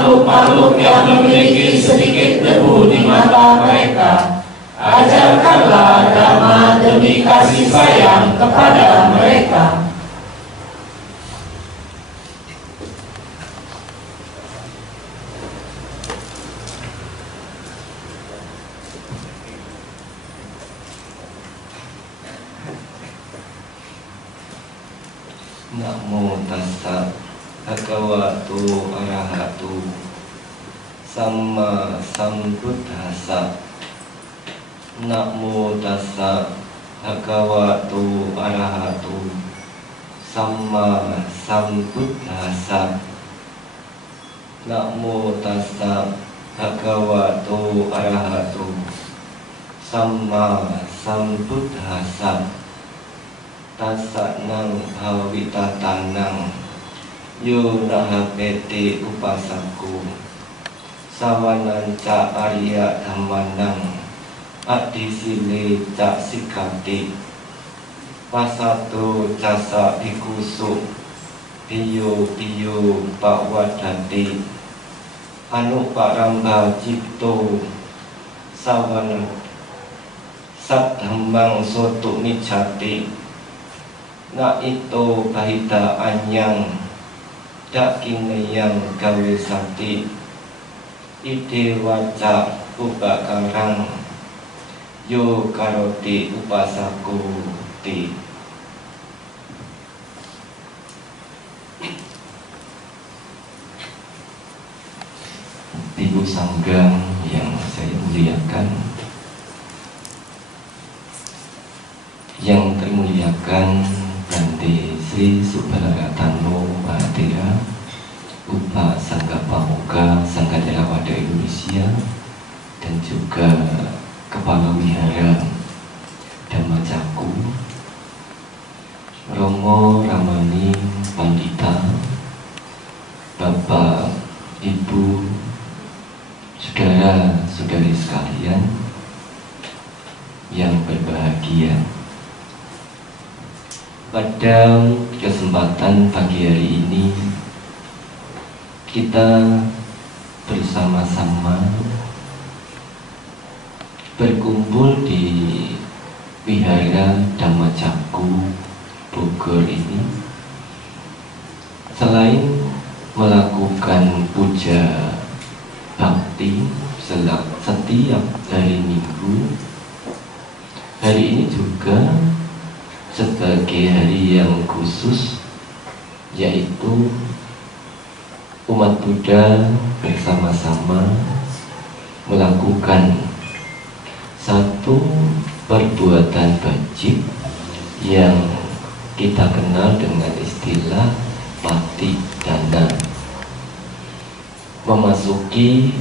makhluk-makhluk yang memiliki sedikit debu di mata mereka. Ajarkanlah dhamma demi kasih sayang kepada mereka. Namo tassa bhagavato arahato samma sambuddhassa. Namo tassa bhagavato arahato samma sambuddhassa. Namo tassa bhagavato arahato samma sambuddhassa. Tasanang bhavitatanang yo nahapete upasaku sawananca arya dhammanang adisile cak sikati pasato jasa bikusu piyo piyo pakwadati anu paramba cipto sawana sadhambang soto micati. Na ito bahita anyang dakinayang gawe sati ide waca ubakarang yo karoti upasaku ti. Ibu sangga yang saya muliakan, yang termuliakan Bante Sri Subaraghatano Mahathira, Upa Sangga Pamuka Sangga Theravada Indonesia, dan juga Kepala Wihara Dhammacaku, Romo Ramani Pandita, Bapak, Ibu, saudara-saudari sekalian yang berbahagia. Pada kesempatan pagi hari ini kita bersama-sama berkumpul di Wihara Dhammacaku Bogor ini. Selain melakukan puja bakti setiap hari Minggu, hari ini juga sebagai hari yang khusus, yaitu umat Buddha bersama-sama melakukan satu perbuatan wajib yang kita kenal dengan istilah patidana. Memasuki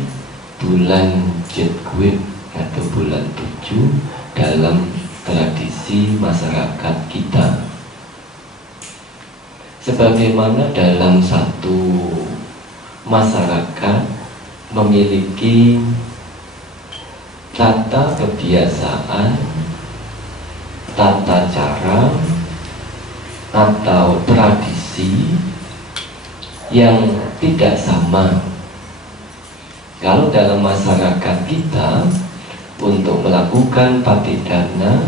bulan Jetguit atau bulan 7 dalam tradisi masyarakat kita. Sebagaimana dalam satu masyarakat memiliki tata kebiasaan, tata cara, atau tradisi yang tidak sama. Kalau dalam masyarakat kita, untuk melakukan patidana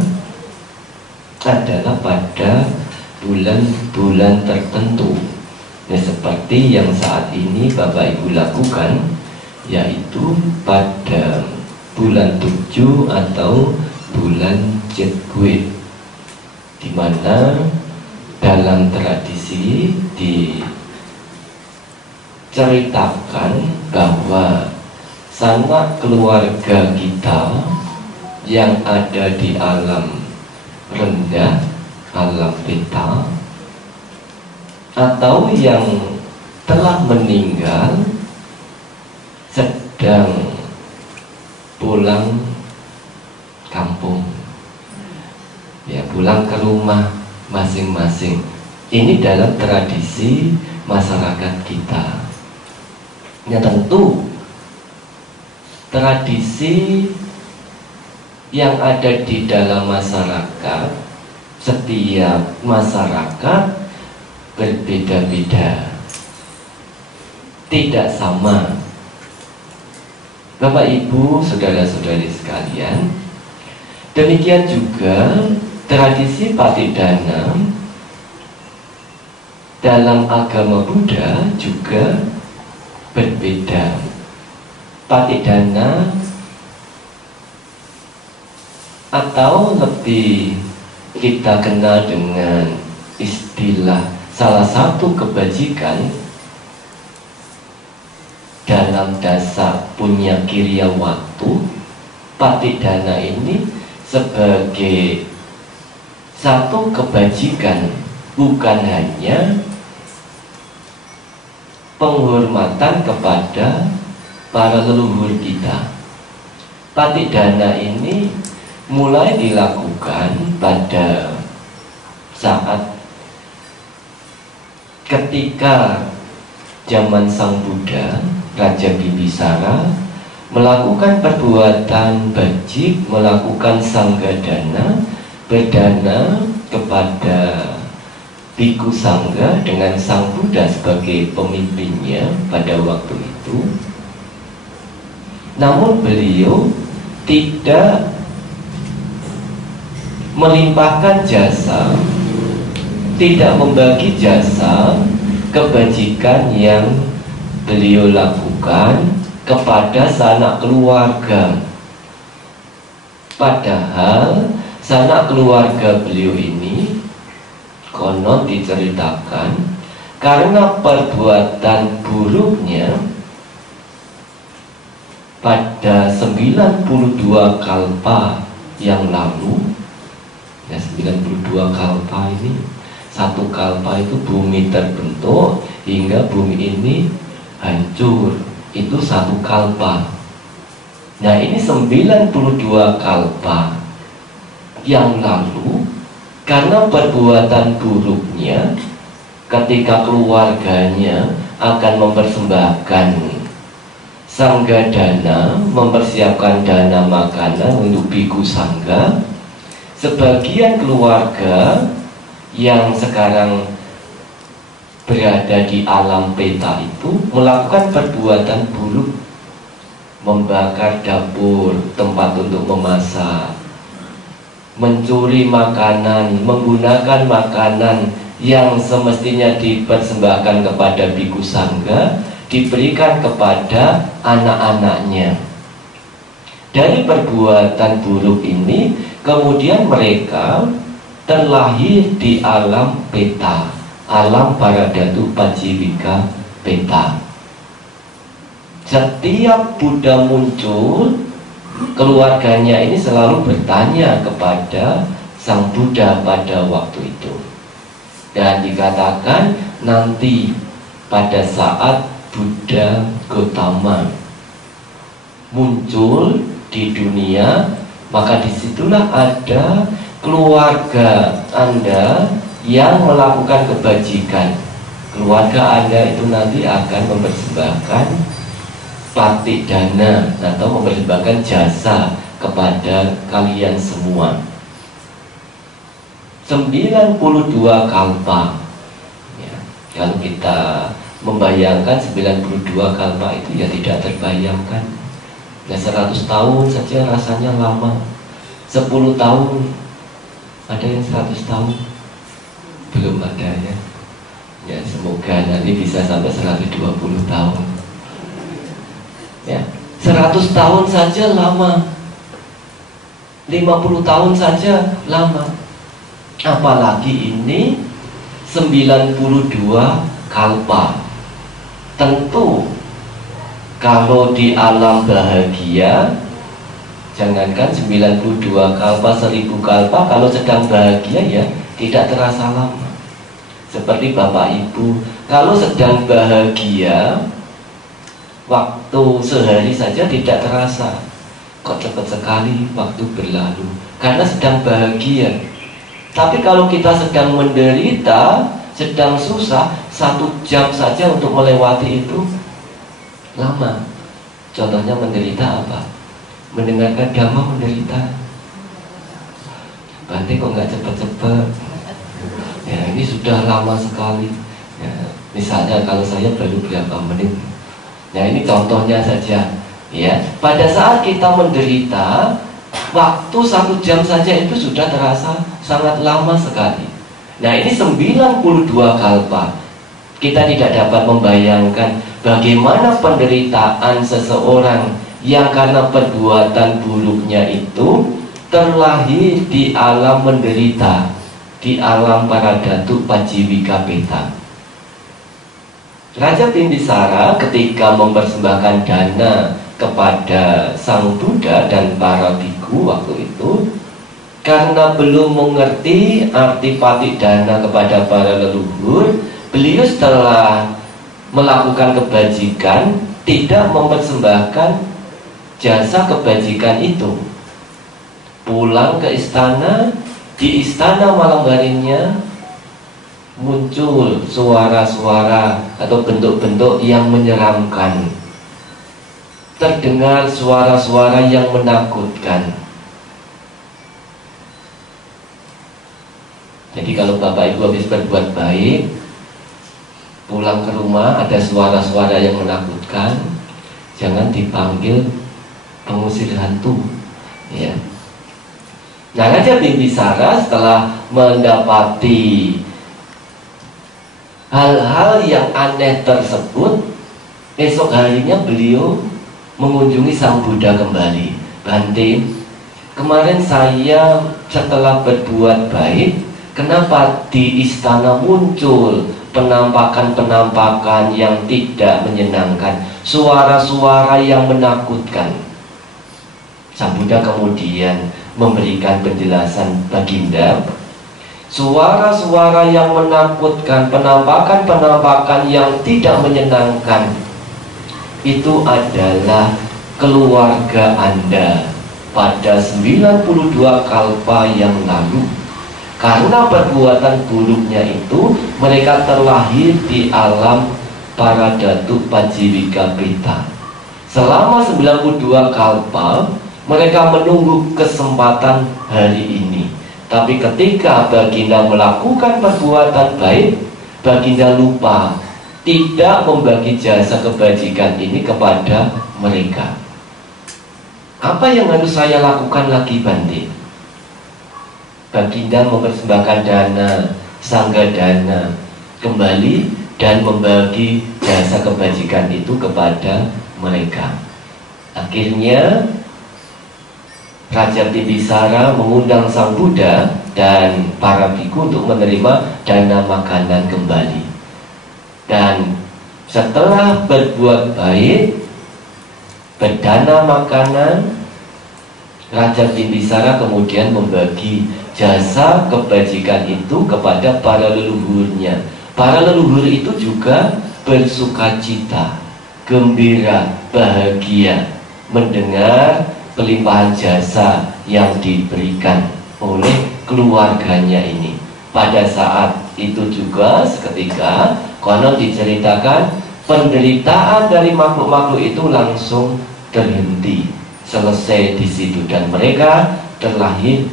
adalah pada bulan-bulan tertentu. Nah, seperti yang saat ini Bapak Ibu lakukan, yaitu pada bulan 7 atau bulan Jetguit, di mana dalam tradisi diceritakan bahwa sanak keluarga kita yang ada di alam rendah, alam peta, atau yang telah meninggal sedang pulang kampung, ya, pulang ke rumah masing-masing. Ini dalam tradisi masyarakat kita. Ya, tentu tradisi yang ada di dalam masyarakat, setiap masyarakat berbeda-beda, tidak sama. Bapak Ibu, saudara-saudari sekalian, demikian juga tradisi patidana dalam agama Buddha juga berbeda. Patidana atau lebih kita kenal dengan istilah salah satu kebajikan dalam dasar punya kiriya waktu, patidana ini sebagai satu kebajikan, bukan hanya penghormatan kepada para leluhur kita. Patidana ini mulai dilakukan pada saat ketika zaman Sang Buddha, Raja Bibisara melakukan perbuatan bajik, melakukan sanggadana, berdana kepada Biku Sangga dengan Sang Buddha sebagai pemimpinnya pada waktu itu. Namun beliau tidak melimpahkan jasa, tidak membagi jasa kebajikan yang beliau lakukan kepada sanak keluarga. Padahal sanak keluarga beliau ini konon diceritakan karena perbuatan buruknya pada 92 kalpa yang lalu. Ya, 92 kalpa ini, satu kalpa itu bumi terbentuk hingga bumi ini hancur, itu satu kalpa. Nah, ini 92 kalpa yang lalu, karena perbuatan buruknya ketika keluarganya akan mempersembahkan sanggadana, mempersiapkan dana makanan untuk biku sangga, sebagian keluarga yang sekarang berada di alam peta itu melakukan perbuatan buruk, membakar dapur, tempat untuk memasak, mencuri makanan, menggunakan makanan yang semestinya dipersembahkan kepada biku sangga, diberikan kepada anak-anaknya. Dari perbuatan buruk ini, kemudian mereka terlahir di alam peta, alam Paradatu Pajivika peta. Setiap Buddha muncul, keluarganya ini selalu bertanya kepada Sang Buddha pada waktu itu. Dan dikatakan nanti pada saat Buddha Gautama muncul di dunia, maka disitulah ada keluarga Anda yang melakukan kebajikan. Keluarga Anda itu nanti akan mempersembahkan patidana atau mempersembahkan jasa kepada kalian semua. 92 kalpa ya, kalau kita membayangkan 92 kalpa itu ya tidak terbayangkan. Ya 100 tahun saja rasanya lama. 10 tahun, ada yang 100 tahun? Belum ada ya. Ya semoga nanti bisa sampai 120 tahun. Ya, 100 tahun saja lama. 50 tahun saja lama. Apalagi ini 92 kalpa. Tentu kalau di alam bahagia, jangankan 92 kalpa, 1000 kalpa, kalau sedang bahagia ya tidak terasa lama. Seperti Bapak Ibu, kalau sedang bahagia, waktu sehari saja tidak terasa. Kok cepat sekali waktu berlalu, karena sedang bahagia. Tapi kalau kita sedang menderita, sedang susah, 1 jam saja untuk melewati itu lama. Contohnya menderita apa? Mendengarkan dhamma menderita. Berarti kok nggak cepat-cepat? Ya ini sudah lama sekali. Ya, misalnya kalau saya baru berapa menit. Nah ini contohnya saja. Ya, pada saat kita menderita, waktu 1 jam saja itu sudah terasa sangat lama sekali. Nah, ini 92 kalpa. Kita tidak dapat membayangkan bagaimana penderitaan seseorang yang karena perbuatan buruknya itu terlahir di alam menderita, di alam para datuk Pajiwika Peta. Raja Bimbisara ketika mempersembahkan dana kepada Sang Buddha dan para biku waktu itu, karena belum mengerti arti patidana kepada para leluhur, beliau setelah melakukan kebajikan tidak mempersembahkan jasa kebajikan itu. Pulang ke istana, di istana malam harinya muncul suara-suara atau bentuk-bentuk yang menyeramkan. Terdengar suara-suara yang menakutkan. Jadi kalau Bapak Ibu habis berbuat baik, pulang ke rumah ada suara-suara yang menakutkan, jangan dipanggil pengusir hantu, ya. Nah, Raja Bimbisara setelah mendapati hal-hal yang aneh tersebut, esok harinya beliau mengunjungi Sang Buddha kembali. Bante, kemarin saya setelah berbuat baik, kenapa di istana muncul penampakan-penampakan yang tidak menyenangkan, suara-suara yang menakutkan? Sang Buddha kemudian memberikan penjelasan, Baginda, suara-suara yang menakutkan, penampakan-penampakan yang tidak menyenangkan itu adalah keluarga Anda pada 92 kalpa yang lalu. Karena perbuatan buruknya itu, mereka terlahir di alam para datuk Pajiwika Peta. Selama 92 kalpa, mereka menunggu kesempatan hari ini. Tapi ketika Baginda melakukan perbuatan baik, Baginda lupa tidak membagi jasa kebajikan ini kepada mereka. Apa yang harus saya lakukan lagi, Bante? Baginda mempersembahkan dana, sangga dana kembali dan membagi jasa kebajikan itu kepada mereka. Akhirnya Raja Bimbisara mengundang Sang Buddha dan para biku untuk menerima dana makanan kembali. Dan setelah berbuat baik, berdana makanan, Raja Bimbisara kemudian membagi jasa kebajikan itu kepada para leluhurnya. Para leluhur itu juga bersukacita, gembira, bahagia mendengar pelimpahan jasa yang diberikan oleh keluarganya ini. Pada saat itu juga seketika konon diceritakan penderitaan dari makhluk-makhluk itu langsung terhenti, selesai di situ, dan mereka terlahir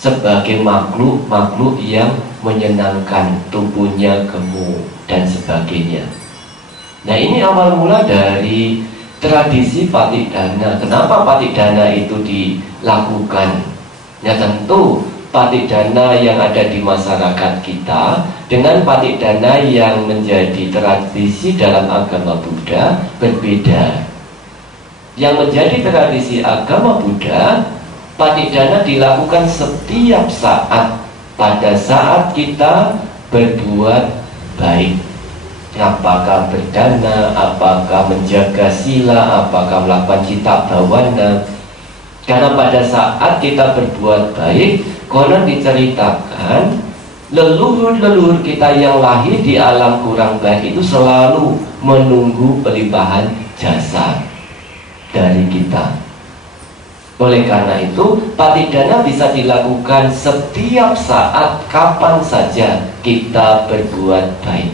sebagai makhluk-makhluk yang menyenangkan, tubuhnya gemuk dan sebagainya. Nah, ini awal mula dari tradisi patidana. Kenapa patidana itu dilakukan? Ya tentu patidana yang ada di masyarakat kita dengan patidana yang menjadi tradisi dalam agama Buddha berbeda. Yang menjadi tradisi agama Buddha, patidana dilakukan setiap saat pada saat kita berbuat baik. Apakah berdana, apakah menjaga sila, apakah melakukan cita bawana. Karena pada saat kita berbuat baik, konon diceritakan leluhur-leluhur kita yang lahir di alam kurang baik itu selalu menunggu pelimpahan jasa dari kita. Oleh karena itu, patidana bisa dilakukan setiap saat, kapan saja kita berbuat baik.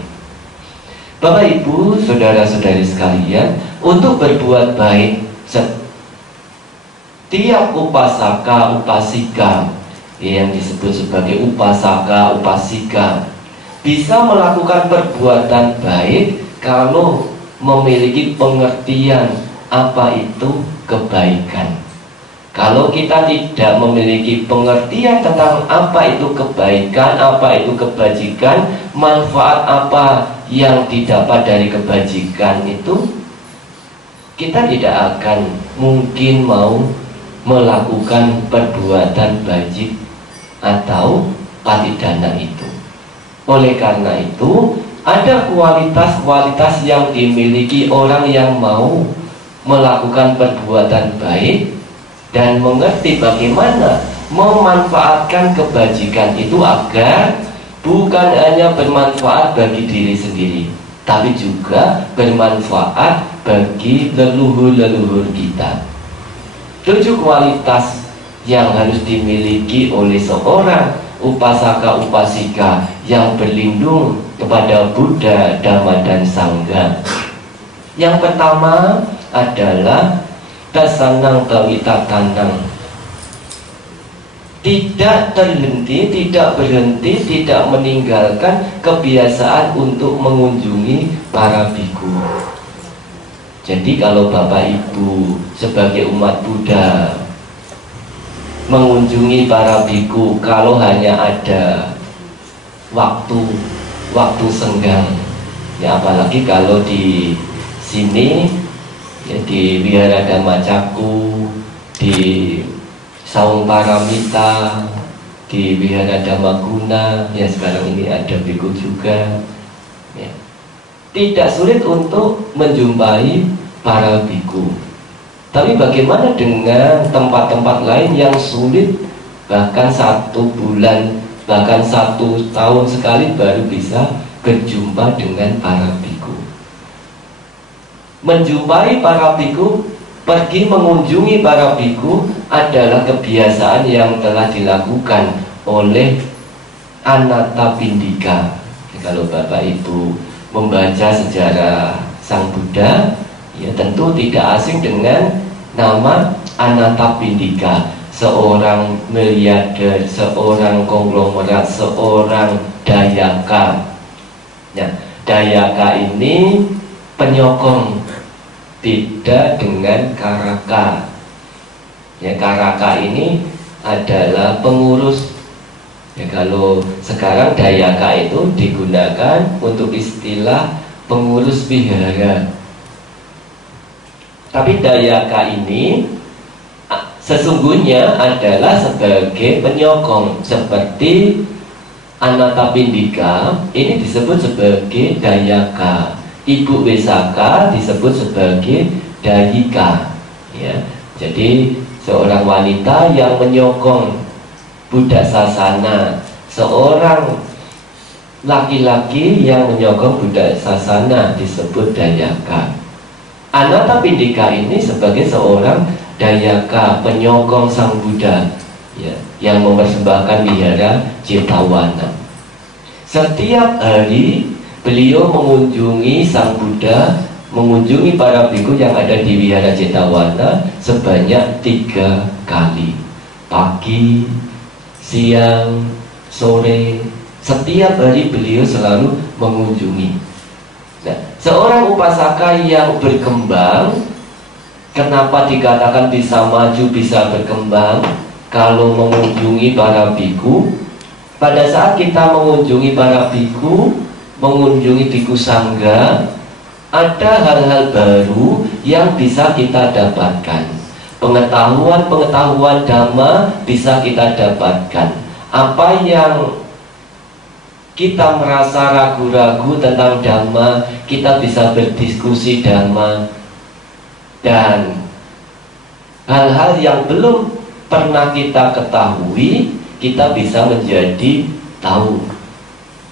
Bapak Ibu, saudara-saudari sekalian, untuk berbuat baik, setiap upasaka, upasika yang disebut sebagai upasaka, upasika bisa melakukan perbuatan baik kalau memiliki pengertian apa itu kebaikan. Kalau kita tidak memiliki pengertian tentang apa itu kebaikan, apa itu kebajikan, manfaat apa yang didapat dari kebajikan itu, kita tidak akan mungkin mau melakukan perbuatan bajik atau patidana itu. Oleh karena itu, ada kualitas-kualitas yang dimiliki orang yang mau melakukan perbuatan baik dan mengerti bagaimana memanfaatkan kebajikan itu agar bukan hanya bermanfaat bagi diri sendiri, tapi juga bermanfaat bagi leluhur-leluhur kita. 7 kualitas yang harus dimiliki oleh seorang upasaka-upasika yang berlindung kepada Buddha, Dhamma, dan Sangha. Yang pertama adalah dasanang pawitatanang, tidak terhenti, tidak berhenti, tidak meninggalkan kebiasaan untuk mengunjungi para biku. Jadi kalau Bapak Ibu sebagai umat Buddha mengunjungi para biku, kalau hanya ada waktu senggang, ya apalagi kalau di sini ya, di Wihara Dhamma Caku, di Saung Paramita, di Wihara Dhamma Guna, ya sekarang ini ada biku juga ya. Tidak sulit untuk menjumpai para biku. Tapi bagaimana dengan tempat-tempat lain yang sulit, bahkan 1 bulan, bahkan 1 tahun sekali baru bisa berjumpa dengan para biku. Menjumpai para biku, pergi mengunjungi para biku adalah kebiasaan yang telah dilakukan oleh Anathapindika. Kalau Bapak Ibu membaca sejarah Sang Buddha, ya tentu tidak asing dengan nama Anathapindika, seorang miliarder, seorang konglomerat, seorang dayaka. Ya, dayaka ini penyokong, beda dengan karaka. Ya, karaka ini adalah pengurus. Ya, kalau sekarang dayaka itu digunakan untuk istilah pengurus vihara. Tapi dayaka ini sesungguhnya adalah sebagai penyokong, seperti Anathapindika ini disebut sebagai dayaka, Ibu Wesaka disebut sebagai dayika ya. Jadi seorang wanita yang menyokong Buddha Sasana, seorang laki-laki yang menyokong Buddha Sasana disebut dayaka. Anathapindika ini sebagai seorang dayaka, penyokong Sang Buddha ya, yang mempersembahkan wihara Cetawana. Setiap hari beliau mengunjungi Sang Buddha, mengunjungi para biku yang ada di wihara Cetawana sebanyak 3 kali, pagi, siang, sore. Setiap hari beliau selalu mengunjungi. Nah, seorang upasaka yang berkembang, kenapa dikatakan bisa maju, bisa berkembang? Kalau mengunjungi para biku, pada saat kita mengunjungi para biku, mengunjungi biku sangga, ada hal-hal baru yang bisa kita dapatkan. Pengetahuan-pengetahuan dhamma bisa kita dapatkan. Apa yang kita merasa ragu-ragu tentang dhamma, kita bisa berdiskusi dhamma. Dan hal-hal yang belum pernah kita ketahui, kita bisa menjadi tahu.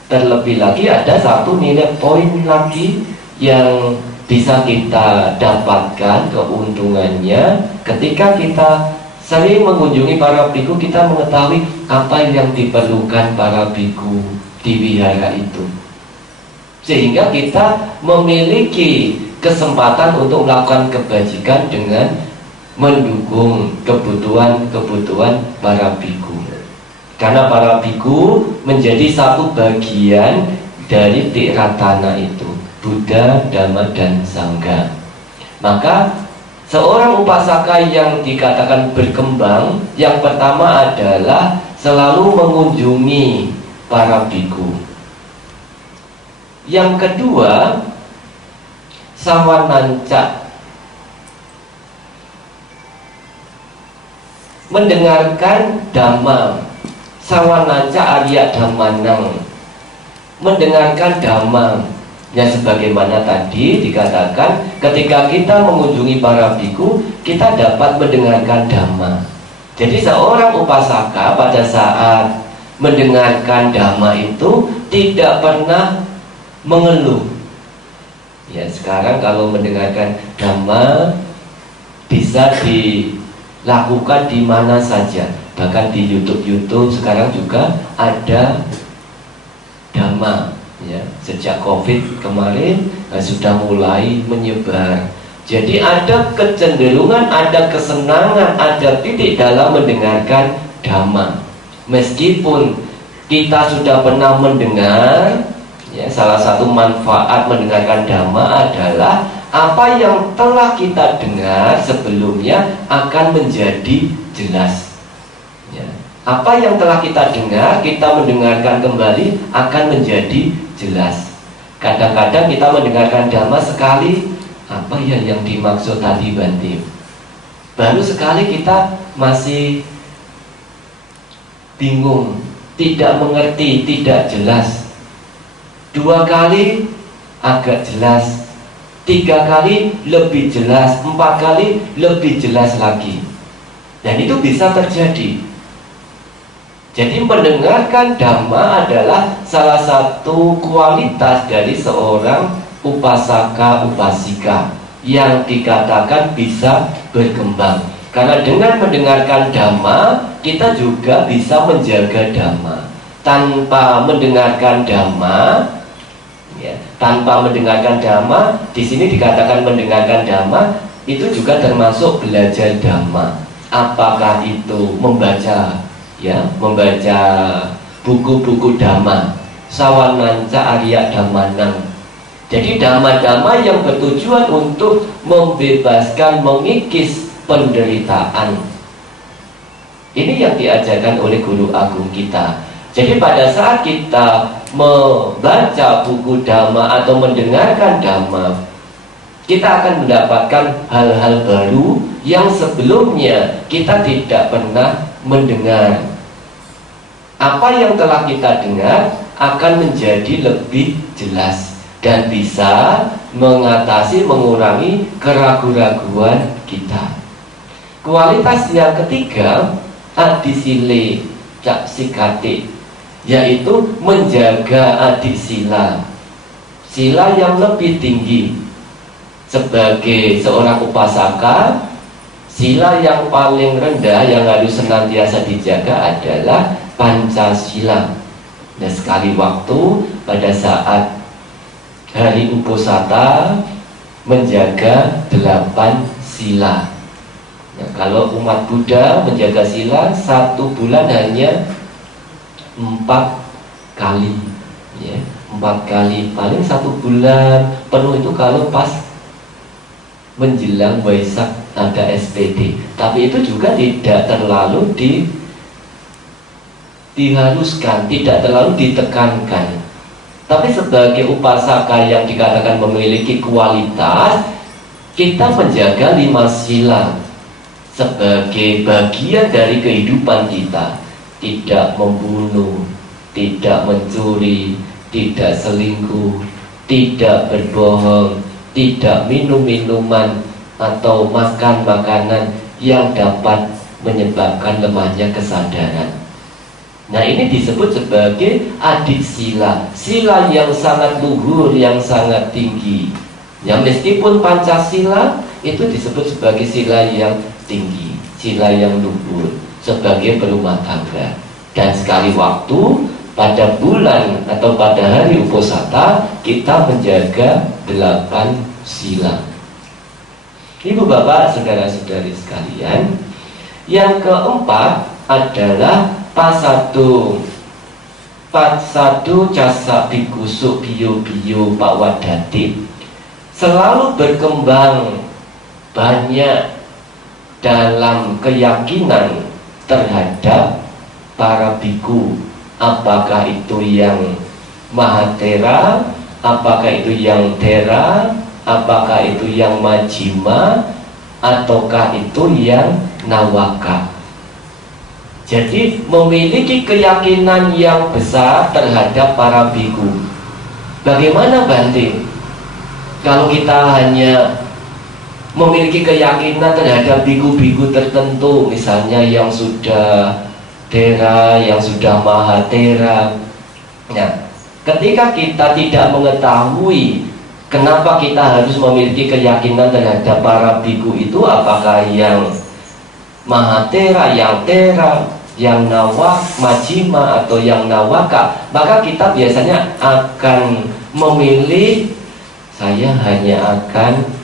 Terlebih lagi ada satu nilai poin lagi yang bisa kita dapatkan keuntungannya ketika kita sering mengunjungi para biku, kita mengetahui apa yang diperlukan para biku di wihara itu, sehingga kita memiliki kesempatan untuk melakukan kebajikan dengan mendukung kebutuhan para biku. Karena para biku menjadi satu bagian dari Tiratana itu, Buddha, Dhamma, dan Sangha. Maka Seorang upasaka yang dikatakan berkembang, yang pertama adalah selalu mengunjungi para biku. Yang kedua, sawananca, mendengarkan dhamma. Sawananca arya dhammanang, mendengarkan dhamma. Ya, sebagaimana tadi dikatakan, ketika kita mengunjungi para biku, kita dapat mendengarkan dhamma. Jadi seorang upasaka pada saat mendengarkan dhamma itu tidak pernah mengeluh. Ya, sekarang kalau mendengarkan dhamma bisa dilakukan di mana saja. Bahkan di YouTube sekarang juga ada dhamma. Ya, sejak COVID kemarin sudah mulai menyebar. Jadi ada kecenderungan, ada kesenangan, ada titik dalam mendengarkan dhamma. Meskipun kita sudah pernah mendengar, ya, salah satu manfaat mendengarkan dhamma adalah apa yang telah kita dengar sebelumnya akan menjadi jelas. Apa yang telah kita dengar, kita mendengarkan kembali akan menjadi jelas. Kadang-kadang kita mendengarkan dhamma sekali, apa ya yang dimaksud tadi Bante? Baru sekali kita masih bingung, tidak mengerti, tidak jelas. 2 kali agak jelas, 3 kali lebih jelas, 4 kali lebih jelas lagi. Dan itu bisa terjadi. Jadi mendengarkan dhamma adalah salah satu kualitas dari seorang upasaka upasika yang dikatakan bisa berkembang. Karena dengan mendengarkan dhamma, kita juga bisa menjaga dhamma. Tanpa mendengarkan dhamma, ya, tanpa mendengarkan dhamma, di sini dikatakan mendengarkan dhamma itu juga termasuk belajar dhamma. Apakah itu membaca, ya, membaca buku-buku dhamma, sawananca arya dhammanang. Jadi dhamma-dhamma yang bertujuan untuk membebaskan, mengikis penderitaan. Ini yang diajarkan oleh guru agung kita. Jadi pada saat kita membaca buku dhamma atau mendengarkan dhamma, kita akan mendapatkan hal-hal baru yang sebelumnya kita tidak pernah mendengar. Apa yang telah kita dengar akan menjadi lebih jelas dan bisa mengatasi, mengurangi keraguan-raguan kita. Kualitas yang ketiga, adisile cak sikati, yaitu menjaga adisila, sila yang lebih tinggi. Sebagai seorang upasaka, sila yang paling rendah yang harus senantiasa dijaga adalah Pancasila. Dan sekali waktu pada saat hari Uposatha menjaga 8 sila. Nah, kalau umat Buddha menjaga sila 1 bulan hanya 4 kali, ya, 4 kali. Paling 1 bulan penuh itu kalau pas menjelang Waisak ada SPD. Tapi itu juga tidak terlalu diharuskan, tidak terlalu ditekankan. Tapi sebagai upasaka yang dikatakan memiliki kualitas, kita menjaga 5 sila sebagai bagian dari kehidupan kita. Tidak membunuh, tidak mencuri, tidak selingkuh, tidak berbohong, tidak minum minuman atau makan makanan yang dapat menyebabkan lemahnya kesadaran. Nah, ini disebut sebagai adik sila, sila yang sangat luhur, yang sangat tinggi. Ya, meskipun Pancasila itu disebut sebagai sila yang tinggi, sila yang luhur, sebagai berumah tangga. Dan sekali waktu pada bulan atau pada hari Uposatha kita menjaga 8 sila. Ibu bapak, saudara-saudari sekalian, yang keempat adalah pasadu casa bikusu biyo biyo pawadati, selalu berkembang banyak dalam keyakinan terhadap para biku, apakah itu yang Mahatera, apakah itu yang Tera, apakah itu yang Majjhima, ataukah itu yang Nawaka. Jadi memiliki keyakinan yang besar terhadap para biku. Bagaimana Bante kalau kita hanya memiliki keyakinan terhadap biku-biku tertentu, misalnya yang sudah Tera, yang sudah Mahatera. Nah, ketika kita tidak mengetahui kenapa kita harus memiliki keyakinan terhadap para biku itu, apakah yang Mahatera, yang Tera, yang Majjhima atau yang Nawaka, maka kita biasanya akan memilih, saya hanya akan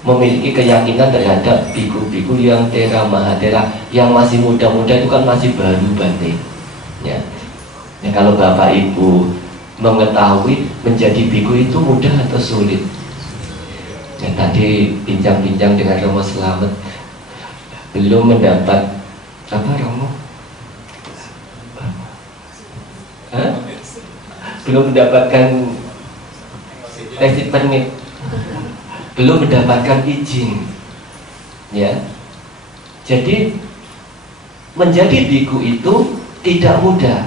memiliki keyakinan terhadap biku-biku yang Tera, Mahatera. Yang masih muda-muda itu kan masih baru Bante ya. Ya, kalau Bapak Ibu mengetahui menjadi biku itu mudah atau sulit? Ya, tadi bincang-bincang dengan Romo Slamet, belum mendapat apa Romo? Belum mendapatkan exit permit, belum mendapatkan izin ya. Jadi menjadi biku itu tidak mudah.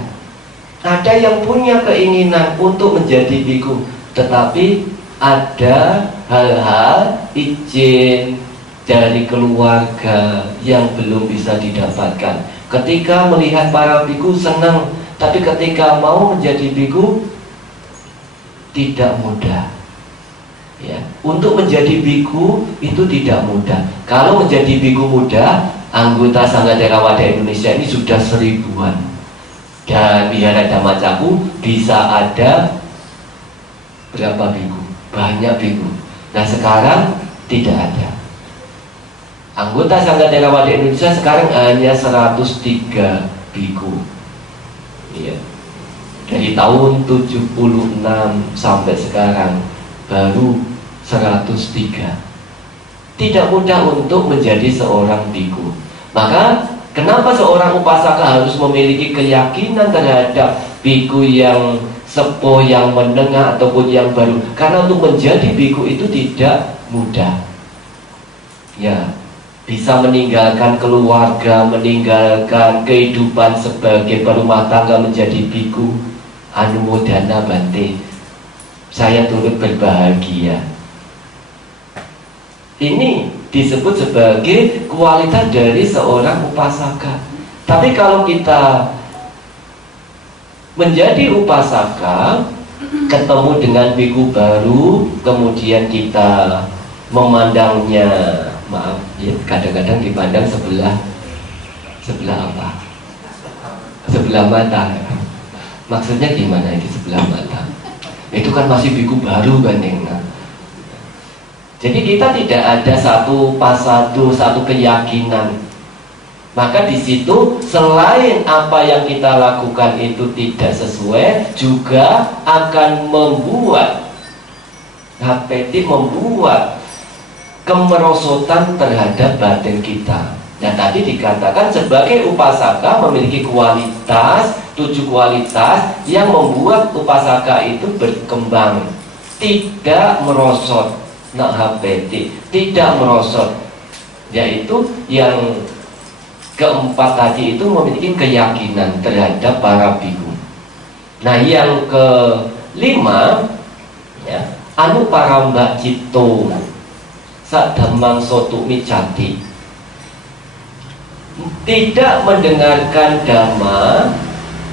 Ada yang punya keinginan untuk menjadi biku, tetapi ada hal-hal izin dari keluarga yang belum bisa didapatkan. Ketika melihat para biku senang, tapi ketika mau menjadi biku tidak mudah ya. Untuk menjadi biku itu tidak mudah. Kalau menjadi biku mudah, anggota Sangga Theravada Indonesia ini sudah 1000-an, dan Wihara Dhamma Caku bisa ada berapa biku? Banyak biku. Nah sekarang tidak ada. Anggota Sangga Theravada Indonesia sekarang hanya 103 biku ya. Dari tahun 76 sampai sekarang baru 103. Tidak mudah untuk menjadi seorang biku. Maka kenapa seorang upasaka harus memiliki keyakinan terhadap biku yang sepuh, yang menengah ataupun yang baru? Karena untuk menjadi biku itu tidak mudah ya. Bisa meninggalkan keluarga, meninggalkan kehidupan sebagai berumah tangga menjadi biku. Anumodana Bante, saya turut berbahagia. Ini disebut sebagai kualitas dari seorang upasaka. Tapi kalau kita menjadi upasaka, ketemu dengan biku baru, kemudian kita memandangnya, maaf ya, kadang-kadang dipandang sebelah apa? Sebelah mata. Maksudnya gimana ini sebelah mata? Itu kan masih biku baru Bante. Jadi kita tidak ada satu keyakinan. Maka di situ selain apa yang kita lakukan itu tidak sesuai, juga akan membuat HPT, membuat kemerosotan terhadap batin kita. Nah tadi dikatakan sebagai upasaka memiliki kualitas, 7 kualitas yang membuat upasaka itu berkembang, tidak merosot. Nah HPT tidak merosot, yaitu yang keempat tadi itu memiliki keyakinan terhadap para biku. Nah yang kelima ya, anuparamba citto sadhamang sotu micati, tidak mendengarkan dhamma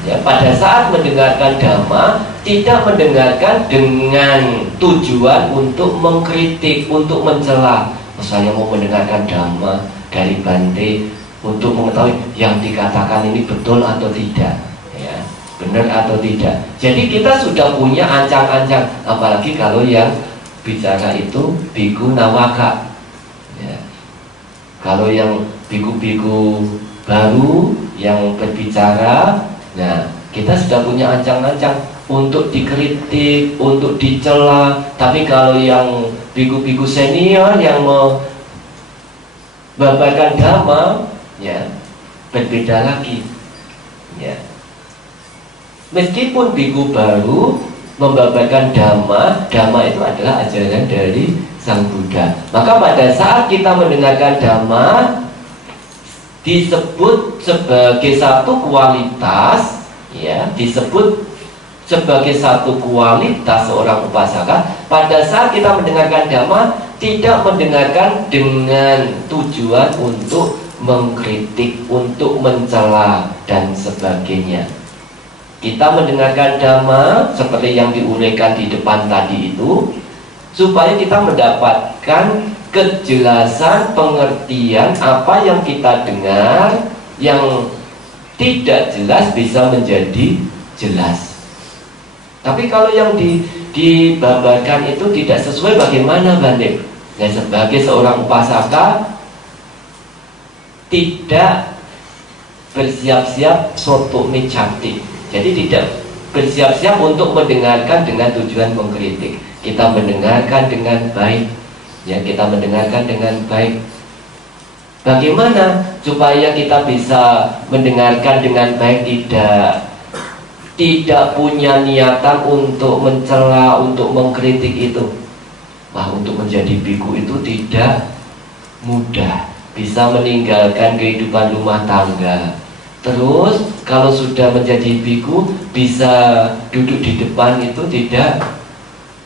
ya, pada saat mendengarkan dhamma tidak mendengarkan dengan tujuan untuk mengkritik, untuk mencela. Saya mau mendengarkan dhamma dari Bante untuk mengetahui yang dikatakan ini betul atau tidak ya, benar atau tidak. Jadi kita sudah punya ancang-ancang, apalagi kalau yang bicara itu biku nawaka ya. Kalau yang biku-biku baru yang berbicara, nah kita sudah punya ancang-ancang untuk dikritik, untuk dicela. Tapi kalau yang biku-biku senior yang Babakan dhamma, ya, berbeda lagi, ya. Meskipun biku baru membabarkan dhamma, dhamma itu adalah ajaran dari Sang Buddha. Maka pada saat kita mendengarkan dhamma, disebut sebagai satu kualitas, ya, disebut sebagai satu kualitas seorang upasaka. Pada saat kita mendengarkan dhamma, tidak mendengarkan dengan tujuan untuk mengkritik, untuk mencela dan sebagainya. Kita mendengarkan dhamma seperti yang diuraikan di depan tadi itu, supaya kita mendapatkan kejelasan pengertian apa yang kita dengar, yang tidak jelas bisa menjadi jelas. Tapi kalau yang dibabarkan itu tidak sesuai, bagaimana Bante? Nah, sebagai seorang upasaka tidak bersiap-siap soto mecati. Jadi tidak bersiap-siap untuk mendengarkan dengan tujuan mengkritik. Kita mendengarkan dengan baik, ya, kita mendengarkan dengan baik. Bagaimana supaya kita bisa mendengarkan dengan baik, tidak punya niatan untuk mencela, untuk mengkritik itu? Wah, untuk menjadi biku itu tidak mudah. Bisa meninggalkan kehidupan rumah tangga. Terus kalau sudah menjadi biku, bisa duduk di depan itu tidak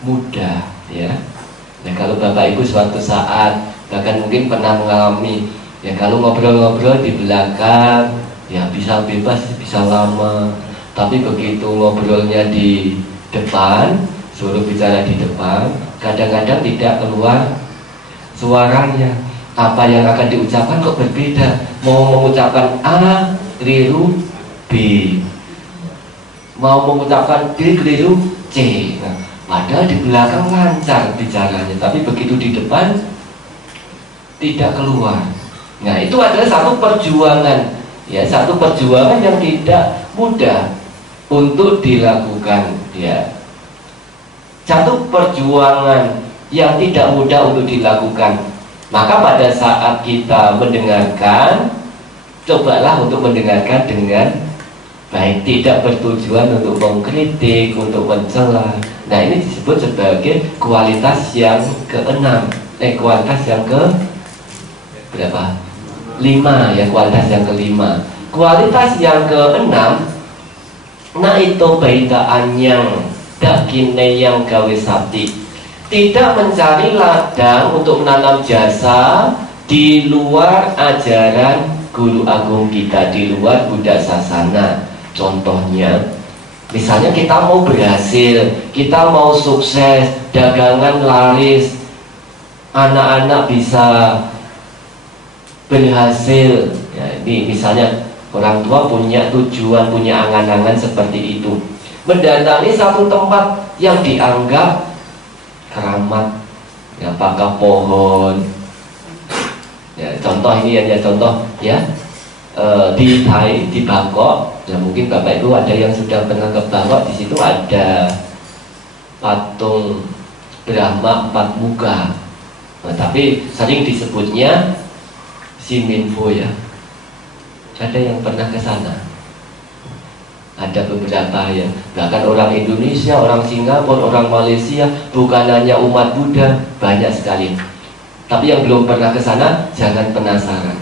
mudah, ya. Nah, kalau Bapak Ibu suatu saat bahkan mungkin pernah mengalami, ya, kalau ngobrol-ngobrol di belakang, ya bisa bebas, bisa lama. Tapi begitu ngobrolnya di depan, suruh bicara di depan, kadang-kadang tidak keluar suaranya. Apa yang akan diucapkan kok berbeda. Mau mengucapkan A, keliru B. Mau mengucapkan B, keliru C. Nah, padahal di belakang lancar bicaranya, tapi begitu di depan tidak keluar. Nah, itu adalah satu perjuangan, ya, satu perjuangan yang tidak mudah untuk dilakukan, ya. Satu perjuangan yang tidak mudah untuk dilakukan. Maka pada saat kita mendengarkan, cobalah untuk mendengarkan dengan baik, tidak bertujuan untuk mengkritik, untuk mencela. Nah, ini disebut sebagai kualitas yang keenam. Kualitas yang ke berapa? 5, ya, kualitas yang kelima. Kualitas yang keenam, nah itu baita anyang dakine yang gawe sakti. Tidak mencari ladang untuk menanam jasa di luar ajaran guru agung kita, di luar Buddha Sasana. Contohnya, misalnya kita mau berhasil, kita mau sukses, dagangan laris, anak-anak bisa berhasil, ya, ini misalnya orang tua punya tujuan, punya angan-angan seperti itu. Mendatangi satu tempat yang dianggap keramat, ya, apakah pohon, ya, contoh ini hanya contoh, ya, di Thai, di Bangkok, ya, mungkin Bapak Ibu ada yang sudah pernah ke Bangkok. Di situ ada patung Brahma 4 muka, nah, tapi sering disebutnya Siminfo, ya. Ada yang pernah ke sana? Ada beberapa, ya. Bahkan orang Indonesia, orang Singapura, orang Malaysia, bukan hanya umat Buddha, banyak sekali. Tapi yang belum pernah ke sana, jangan penasaran,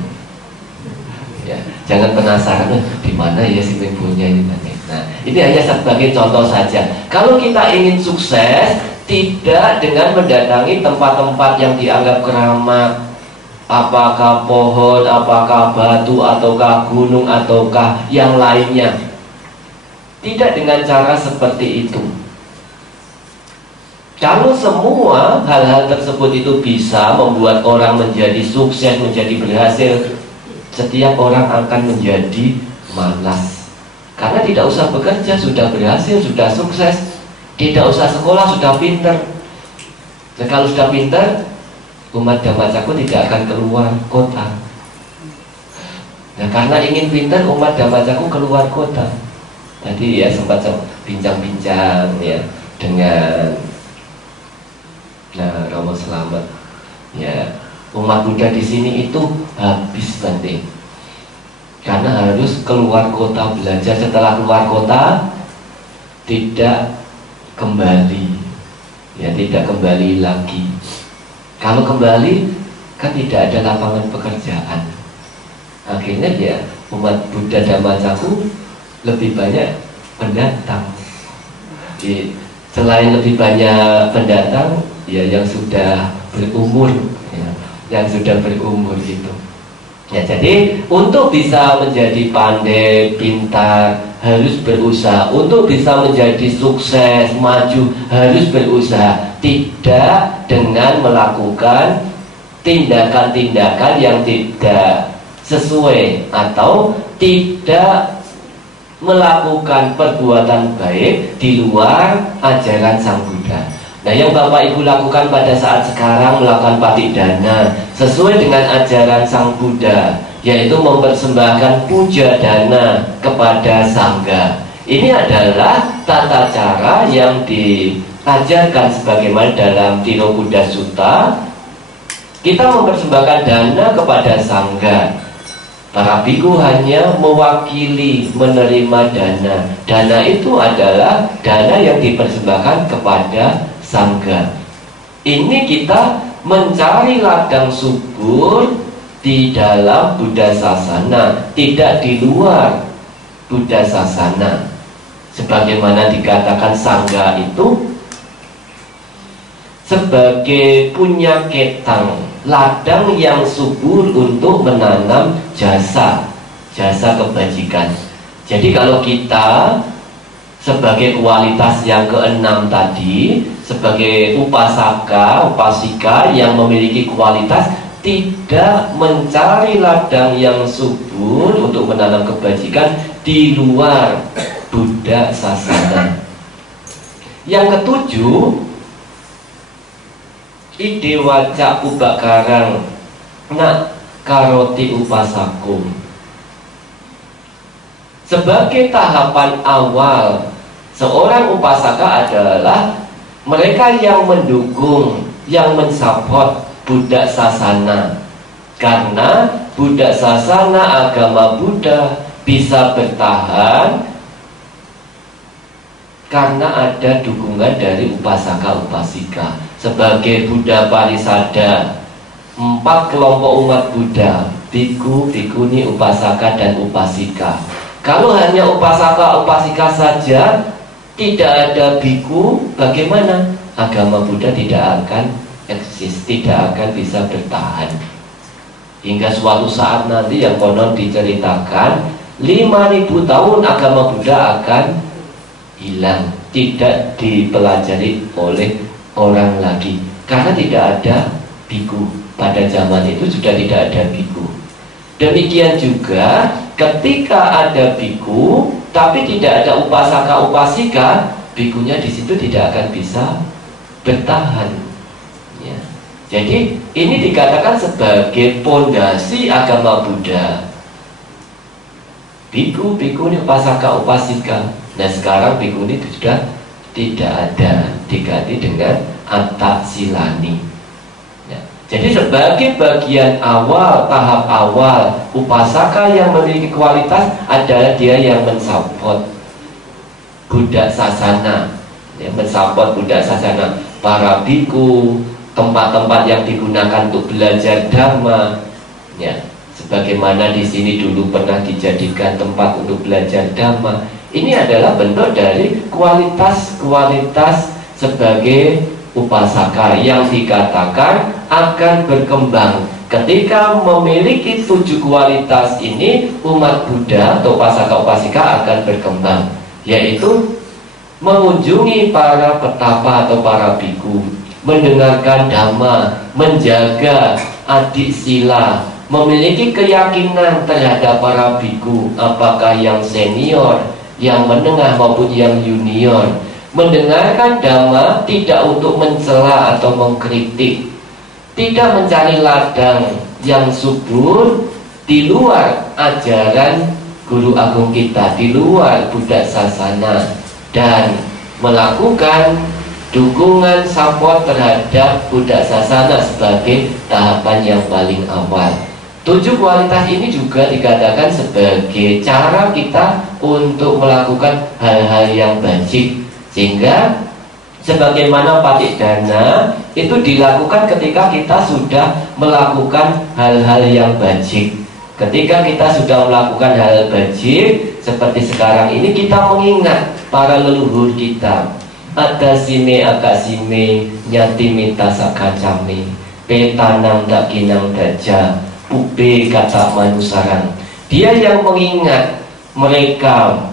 ya, jangan penasaran di mana ya si Minfonya ini. Nah, ini hanya sebagai contoh saja. Kalau kita ingin sukses, tidak dengan mendatangi tempat-tempat yang dianggap keramat, apakah pohon, apakah batu, ataukah gunung, ataukah yang lainnya. Tidak dengan cara seperti itu. Kalau semua hal-hal tersebut itu bisa membuat orang menjadi sukses, menjadi berhasil, setiap orang akan menjadi malas. Karena tidak usah bekerja, sudah berhasil, sudah sukses. Tidak usah sekolah, sudah pinter. Dan kalau sudah pinter, umat Dhammacaku tidak akan keluar kota. Nah, karena ingin pinter, umat Dhammacaku keluar kota. Tadi, ya, sempat bincang-bincang, ya, dengan Romo Selamat, ya, Umat Buddha di sini itu habis penting, karena harus keluar kota belajar. Setelah keluar kota tidak kembali, ya tidak kembali lagi. Kalau kembali kan tidak ada lapangan pekerjaan. Akhirnya ya umat Buddha Dhamma Caku lebih banyak pendatang. Selain lebih banyak pendatang, ya yang sudah berumur, ya, yang sudah berumur gitu. Ya, jadi untuk bisa menjadi pandai, pintar, harus berusaha. Untuk bisa menjadi sukses, maju, harus berusaha. Tidak dengan melakukan tindakan-tindakan yang tidak sesuai atau tidak melakukan perbuatan baik di luar ajaran Sang Buddha. Nah, yang Bapak Ibu lakukan pada saat sekarang melakukan patidana sesuai dengan ajaran Sang Buddha, yaitu mempersembahkan puja dana kepada Sangha. Ini adalah tata cara yang diajarkan sebagaimana dalam Tiro Buddha Sutta. Kita mempersembahkan dana kepada Sangha. Para biku hanya mewakili menerima dana. Dana itu adalah dana yang dipersembahkan kepada Sangha. Ini kita mencari ladang subur di dalam Buddha Sasana, tidak di luar Buddha Sasana. Sebagaimana dikatakan Sangha itu sebagai punya ketang, ladang yang subur untuk menanam jasa kebajikan. Jadi kalau kita sebagai kualitas yang keenam tadi, sebagai upasaka, upasika yang memiliki kualitas tidak mencari ladang yang subur untuk menanam kebajikan di luar Buddha Sasana. Yang ketujuh, ide wacak ubakarang nak karoti upasakum. Sebagai tahapan awal seorang upasaka adalah mereka yang mendukung, yang mensupport Buddha Sasana. Karena Buddha Sasana, agama Buddha bisa bertahan karena ada dukungan dari upasaka-upasika. Sebagai Buddha Parisada, 4 kelompok umat Buddha, biku, bikuni, upasaka, dan upasika. Kalau hanya upasaka, upasika saja, tidak ada biku, bagaimana? Agama Buddha tidak akan eksis, tidak akan bisa bertahan. Hingga suatu saat nanti yang konon diceritakan 5.000 tahun agama Buddha akan hilang, tidak dipelajari oleh orang lagi, karena tidak ada biku. Pada zaman itu sudah tidak ada biku. Demikian juga ketika ada biku tapi tidak ada upasaka upasika, bikunya di situ tidak akan bisa bertahan, ya. Jadi ini dikatakan sebagai pondasi agama Buddha. Biku, bikuni, upasaka, upasika. Nah, sekarang bikuni sudah tidak ada, diganti dengan antasilani, ya. Jadi sebagai bagian awal, tahap awal, upasaka yang memiliki kualitas adalah dia yang mensupport Buddha Sasana, ya, mensupport Buddha Sasana. Para biku, tempat-tempat yang digunakan untuk belajar dhamma, ya, sebagaimana di sini dulu pernah dijadikan tempat untuk belajar dhamma. Ini adalah bentuk dari kualitas-kualitas sebagai upasaka yang dikatakan akan berkembang. Ketika memiliki 7 kualitas ini, umat Buddha atau upasaka-upasika akan berkembang, yaitu mengunjungi para petapa atau para biku, mendengarkan dhamma, menjaga adik sila, memiliki keyakinan terhadap para biku, apakah yang senior, yang menengah maupun yang junior, mendengarkan dhamma tidak untuk mencela atau mengkritik, tidak mencari ladang yang subur di luar ajaran guru agung kita, di luar Buddha Sasana, dan melakukan dukungan support terhadap Buddha Sasana sebagai tahapan yang paling awal. 7 kualitas ini juga dikatakan sebagai cara kita untuk melakukan hal-hal yang bajik, sehingga sebagaimana patidana itu dilakukan ketika kita sudah melakukan hal-hal yang bajik. Ketika kita sudah melakukan hal bajik seperti sekarang ini, kita mengingat para leluhur kita. Adasime akasime nyatimita sakacame petanang dakinang daja ube kata manusaran. Dia yang mengingat mereka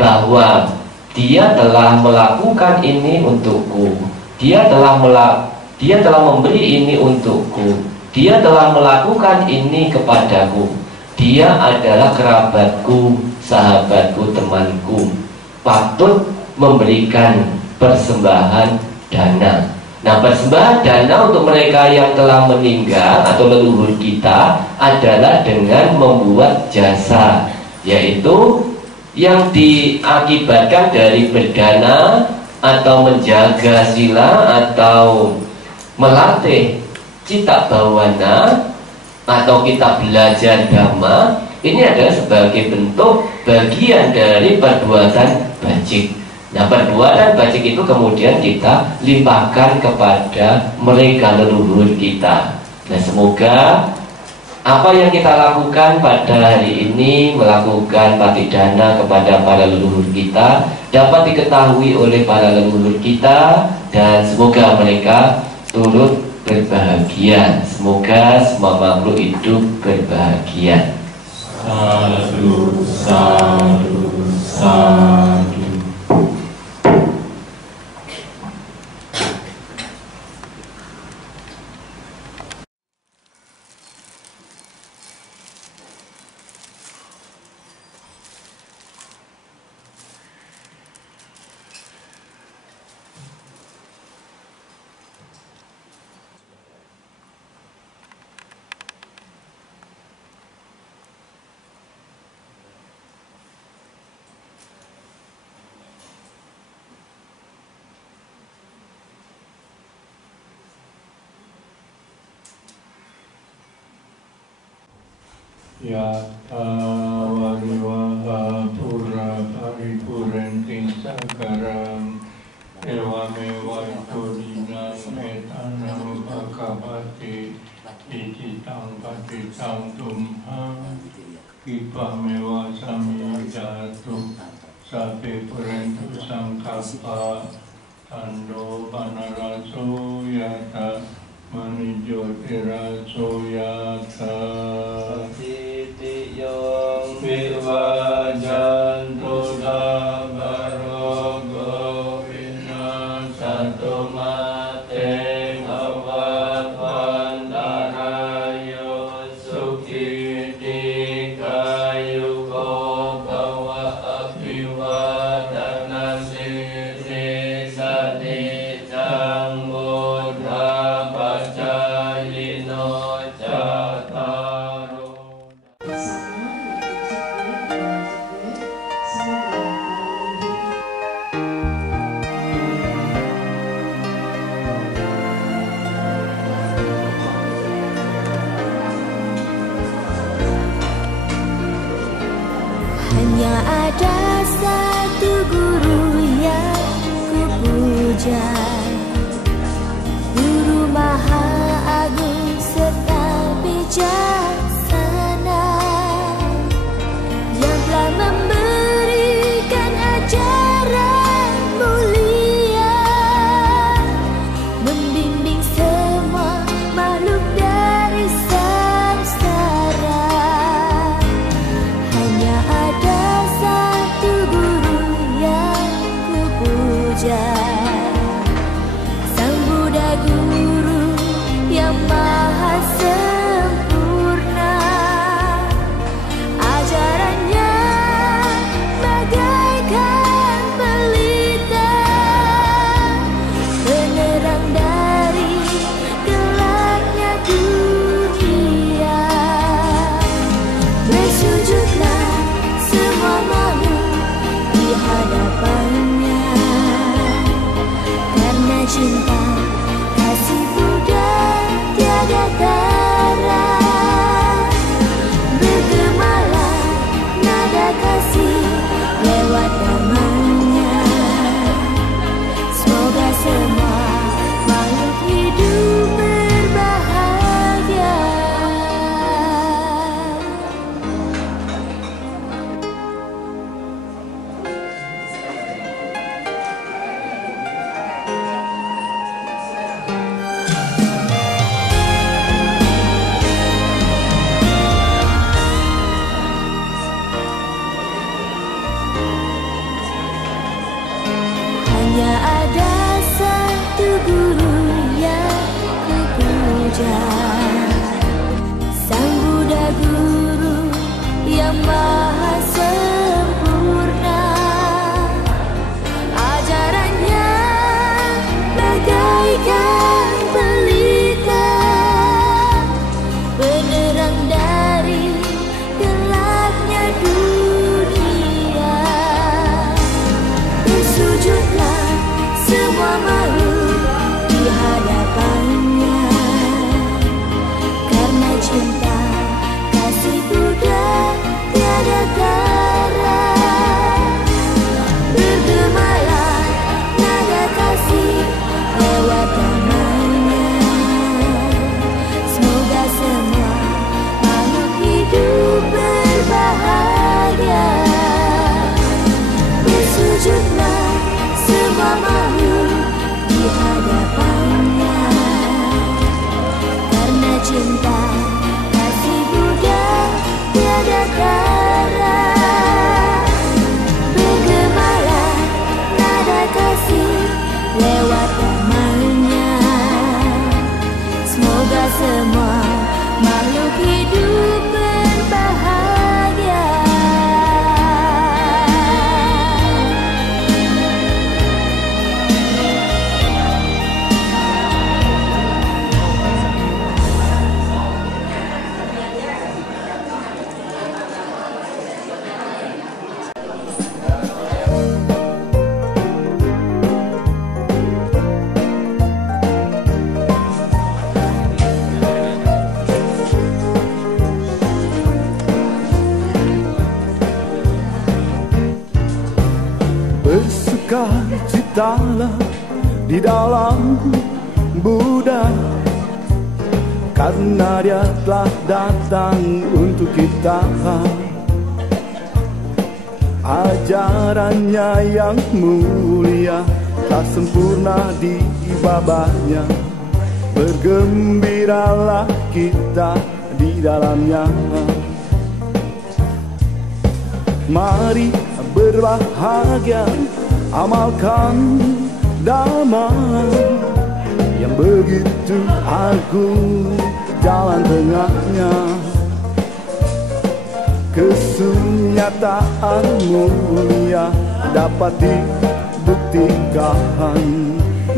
bahwa dia telah melakukan ini untukku, dia telah memberi ini untukku, dia telah melakukan ini kepadaku, dia adalah kerabatku, sahabatku, temanku, patut memberikan persembahan dana. Nah, persembahan dana untuk mereka yang telah meninggal atau leluhur kita adalah dengan membuat jasa, yaitu yang diakibatkan dari berdana atau menjaga sila atau melatih cita bawana atau kita belajar dhamma. Ini adalah sebagai bentuk bagian dari perbuatan bajik. Nah, perbuatan bajik itu kemudian kita limpahkan kepada mereka leluhur kita. Nah, semoga apa yang kita lakukan pada hari ini, melakukan patidana kepada para leluhur kita, dapat diketahui oleh para leluhur kita, dan semoga mereka turut berbahagia. Semoga semua makhluk hidup berbahagia. Sadu, sadu, sadu. Yata wariwaha pura paripurenti sakaram ewamewa turinam etanam pakapati ititang patitang tumham kipamewa samijatu sape purentu sangkapa tando panaraso yata manijo tiraso yata yang Vivajantu Dhabarogo Vina Satu Mateng Avat Vandarayo Sukhi Dikayuko Bawa Abhiwadana Siri Sadi Jang Buddha Pacayino Cataru. Hanya ada satu guru yang kupuja, Guru Maha Agung serta bijaksana, yang telah memberikan ajaran mulia, membimbing semua makhluk dari samsara. Hanya ada satu guru yang kupuja, ajar. Sang Buddha Guru yang maha sempurna, ajarannya bagaikan pelita, penerang dari gelapnya dunia. Bersujudlah semua makhluk di hadapannya, karena cinta kasih Buddha tiada tara. Bergemalah nada kasih lewat namanya, semoga semua makhluk hidup berbahagia. Bersujudlah semua makhluk di hadapannya, karena cinta kasih Buddha tiada tara. Bergemalah nada kasih lewat namanya, semoga semua makhluk hidup berbahagia. Bersukacitalah di dalam Buddha, karena dia telah datang untuk kita. Ajarannya yang mulia tak sempurna di babanya. Bergembiralah kita di dalamnya. Mari berbahagia, amalkan dhamma yang begitu agung, jalan tengahnya. Kesunyataan mulia dapat dibuktikan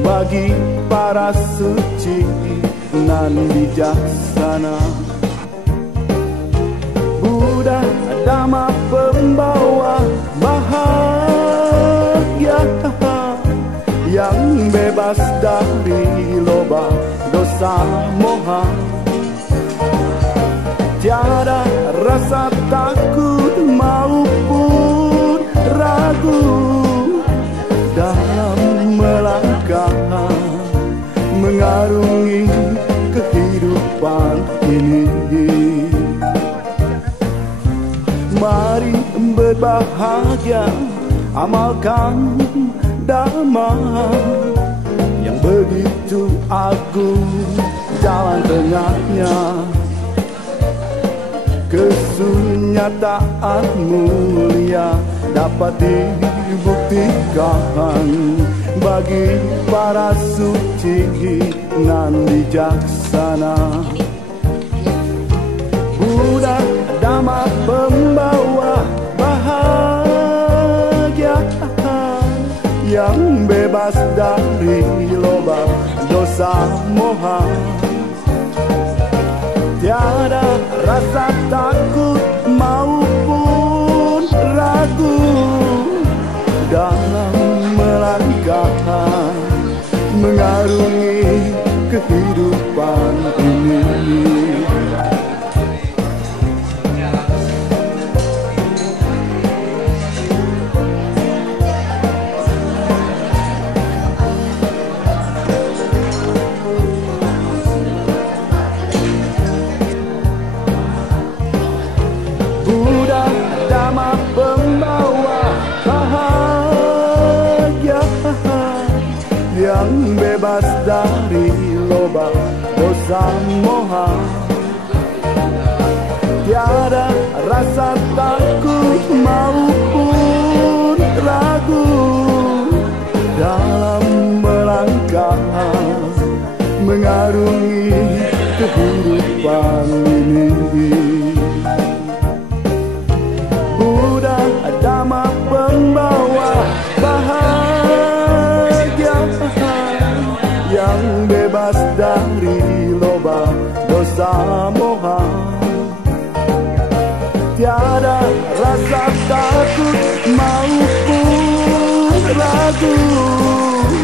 bagi para suci nan bijaksana. Buddha Dhamma pembawa bahagia, yang bebas dari loba dosa moha. Tiada rasa takut maupun ragu dalam melangkah mengarungi kehidupan ini. Mari berbahagia, amalkan dhamma yang begitu agung, jalan tengahnya. Kesunyataan mulia dapat dibuktikan bagi para suci nan bijaksana. Buddha Dhamma pembawa bahagia, yang bebas dari loba dosa moha. Tiada rasa takut maupun ragu dalam melangkah mengarungi kehidupan ini. Buddha Dhamma pembawa bahagia, yang bebas dari loba dosa moha. Tiada rasa takut maupun ragu dalam melangkah mengarungi tiada rasa takut maupun ragu.